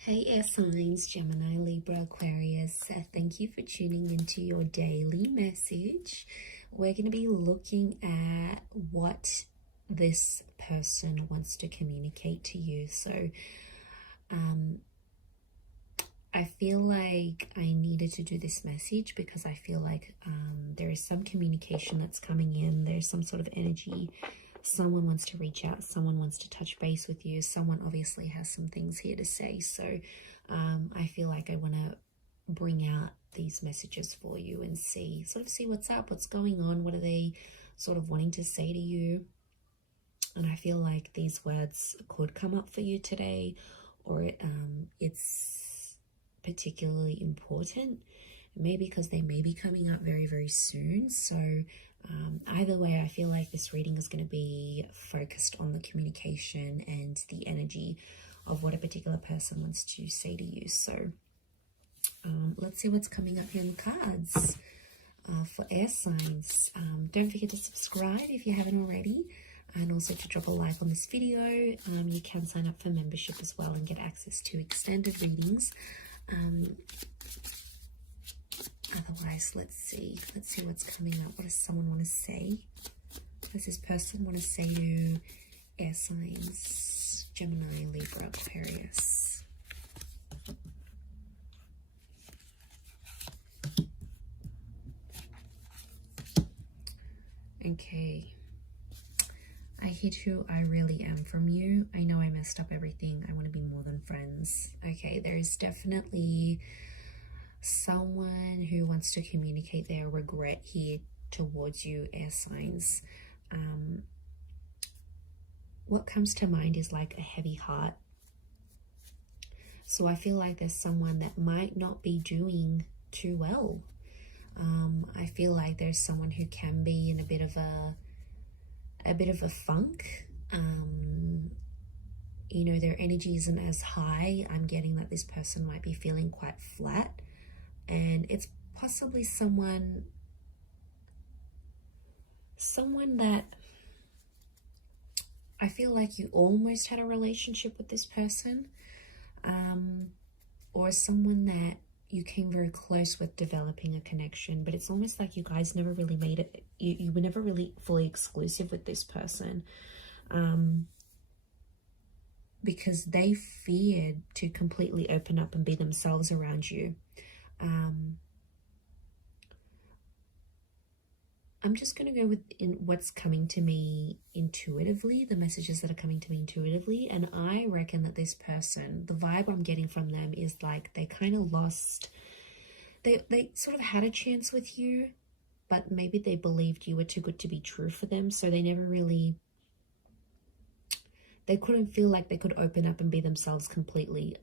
Hey air signs, Gemini, Libra, Aquarius, thank you for tuning into your daily message. We're going to be looking at what this person wants to communicate to you. So I feel like I needed to do this message because I feel like there is some communication that's coming in. There's some sort of energy. Someone wants to reach out. Someone wants to touch base with you. Someone obviously has some things here to say. So I feel like I want to bring out these messages for you and see what's up, what's going on, what are they sort of wanting to say to you. And I feel like these words could come up for you today, or it's particularly important, maybe because they may be coming up very, very soon. So either way, I feel like this reading is going to be focused on the communication and the energy of what a particular person wants to say to you. So let's see what's coming up here in the cards for air signs. Don't forget to subscribe if you haven't already, and also to drop a like on this video. You can sign up for membership as well and get access to extended readings. Otherwise, let's see what's coming up. What does someone want to say? What does this person want to say to air signs, Gemini, Libra, Aquarius? Okay. I hit who I really am from you. I know I messed up everything. I want to be more than friends. Okay, there is definitely someone who wants to communicate their regret here towards you, air signs. What comes to mind is like a heavy heart. So I feel like there's someone that might not be doing too well. I feel like there's someone who can be in a bit of a funk. You know, their energy isn't as high. I'm getting that this person might be feeling quite flat, and it's possibly someone that I feel like you almost had a relationship with this person, or someone that you came very close with developing a connection, but it's almost like you guys never really made it. You were never really fully exclusive with this person, because they feared to completely open up and be themselves around you. I'm just going to go with what's coming to me intuitively, the messages that are coming to me intuitively. And I reckon that this person, the vibe I'm getting from them is like they kind of lost, they sort of had a chance with you, but maybe they believed you were too good to be true for them. So they never really, they couldn't feel like they could open up and be themselves completely.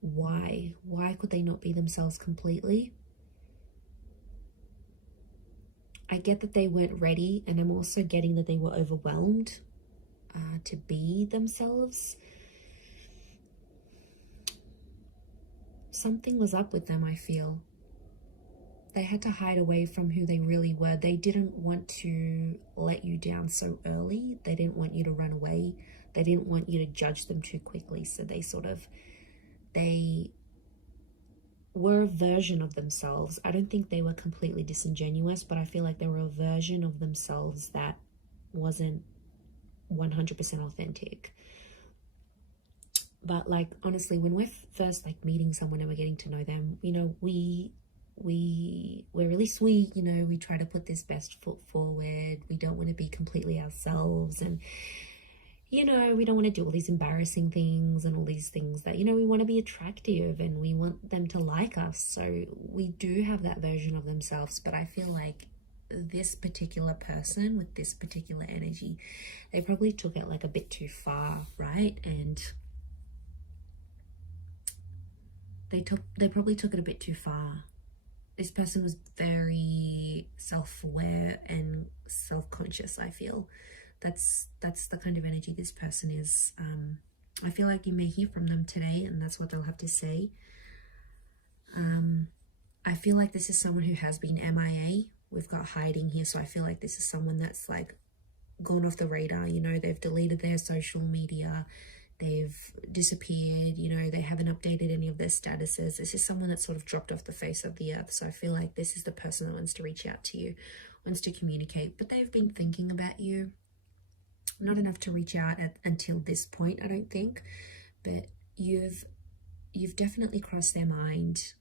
Why could they not be themselves completely? I get that they weren't ready, and I'm also getting that they were overwhelmed to be themselves. Something was up with them, I feel. They had to hide away from who they really were. They didn't want to let you down so early. They didn't want you to run away. They didn't want you to judge them too quickly. So they were a version of themselves. I don't think they were completely disingenuous, but I feel like they were a version of themselves that wasn't 100% authentic. But like, honestly, when we're first like meeting someone and we're getting to know them, you know, we're really sweet, you know, we try to put this best foot forward. We don't want to be completely ourselves, and you know, we don't want to do all these embarrassing things and all these things that, you know, we want to be attractive and we want them to like us. So we do have that version of themselves, but I feel like this particular person with this particular energy, they probably took it like a bit too far, right? And they probably took it a bit too far. This person was very self-aware and self-conscious, I feel. That's the kind of energy this person is. I feel like you may hear from them today, and that's what they'll have to say. I feel like this is someone who has been MIA. We've got hiding here, so I feel like this is someone that's like gone off the radar. You know, they've deleted their social media. they've disappeared, you know, they haven't updated any of their statuses. This is someone that's sort of dropped off the face of the earth. So I feel like this is the person that wants to reach out to you, wants to communicate, but they've been thinking about you. Not enough to reach out until this point, I don't think, but you've definitely crossed their mind.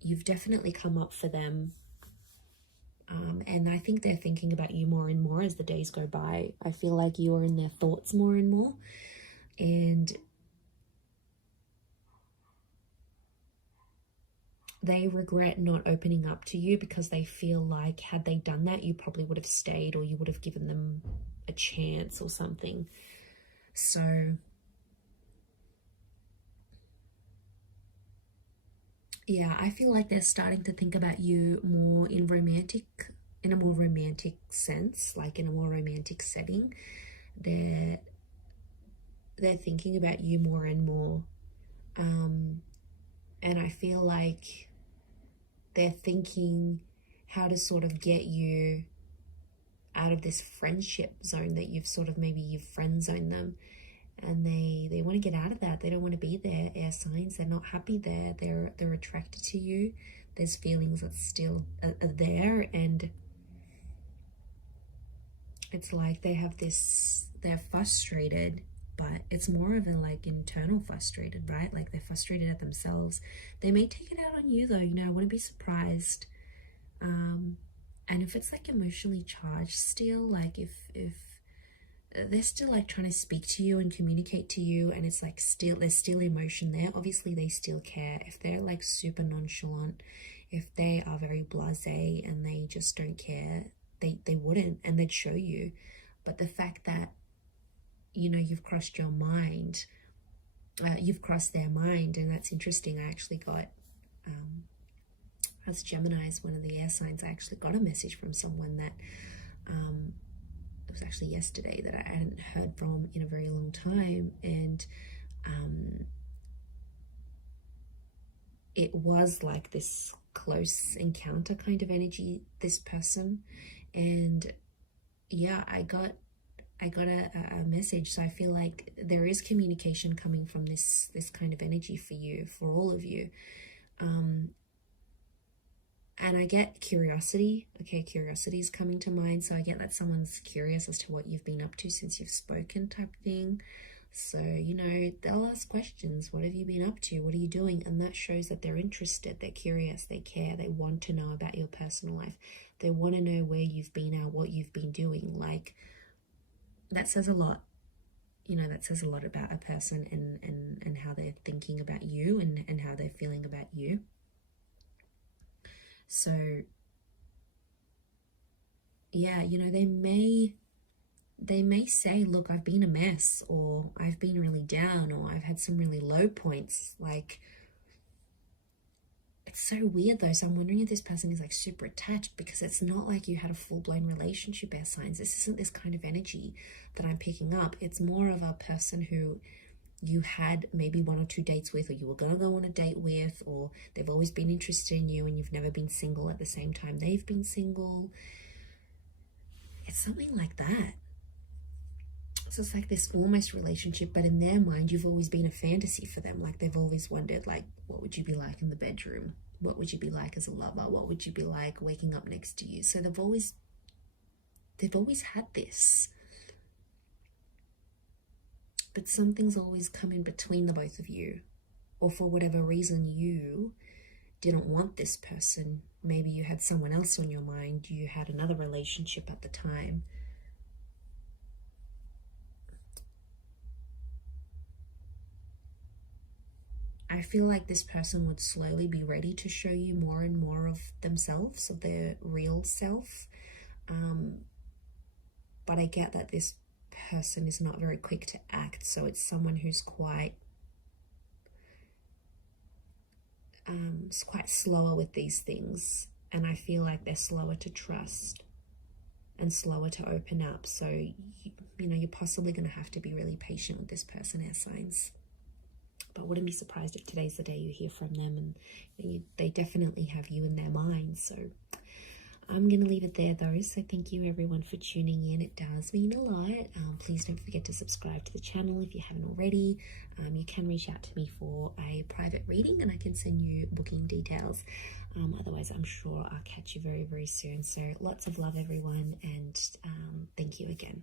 You've definitely come up for them. And I think they're thinking about you more and more as the days go by. I feel like you are in their thoughts more and more. And they regret not opening up to you because they feel like had they done that, you probably would have stayed, or you would have given them a chance or something. So yeah, I feel like they're starting to think about you more in a more romantic sense, like in a more romantic setting. They're thinking about you more and more. And I feel like they're thinking how to sort of get you out of this friendship zone that you've friend zoned them. And they want to get out of that. They don't want to be there, air signs. They're not happy there. They're attracted to you. There's feelings that still are there, and it's like they're frustrated, but it's more of a like internal frustrated, right? Like they're frustrated at themselves. They may take it out on you though, you know, I wouldn't be surprised. And if it's like emotionally charged still, like if they're still like trying to speak to you and communicate to you, and it's like there's still emotion there, obviously they still care. If they're like super nonchalant, if they are very blasé and they just don't care, they wouldn't, and they'd show you. But the fact that, you know, you've crossed your mind, you've crossed their mind, and that's interesting. I actually got as Gemini is one of the air signs, I actually got a message from someone that it was actually yesterday that I hadn't heard from in a very long time, and it was like this close encounter kind of energy, this person. And yeah, I got a message. So I feel like there is communication coming from this kind of energy for you, for all of you. And I get curiosity. Okay, curiosity is coming to mind. So I get that someone's curious as to what you've been up to since you've spoken, type thing. So, you know, they'll ask questions. What have you been up to? What are you doing? And that shows that they're interested, they're curious, they care, they want to know about your personal life. They want to know where you've been at, what you've been doing. Like, that says a lot. You know, that says a lot about a person and how they're thinking about you and how they're feeling about you. So yeah, you know, they may say, look, I've been a mess, or I've been really down, or I've had some really low points. Like, it's so weird though. So I'm wondering if this person is like super attached, because it's not like you had a full-blown relationship, air signs. This isn't this kind of energy that I'm picking up. It's more of a person who you had maybe 1 or 2 dates with, or you were going to go on a date with, or they've always been interested in you and you've never been single at the same time they've been single. It's something like that. So it's like this almost relationship, but in their mind, you've always been a fantasy for them. Like, they've always wondered, like, what would you be like in the bedroom? What would you be like as a lover? What would you be like waking up next to you? So they've always had this. But something's always come in between the both of you. Or for whatever reason, you didn't want this person. Maybe you had someone else on your mind. You had another relationship at the time. I feel like this person would slowly be ready to show you more and more of themselves, of their real self. But I get that this person is not very quick to act. So it's someone who's quite slower with these things. And I feel like they're slower to trust and slower to open up. So, you know, you're possibly going to have to be really patient with this person, air signs. But wouldn't be surprised if today's the day you hear from them, and they definitely have you in their minds. So I'm going to leave it there though. So thank you everyone for tuning in. It does mean a lot. Please don't forget to subscribe to the channel if you haven't already. You can reach out to me for a private reading and I can send you booking details. Otherwise, I'm sure I'll catch you very, very soon. So lots of love everyone, and thank you again.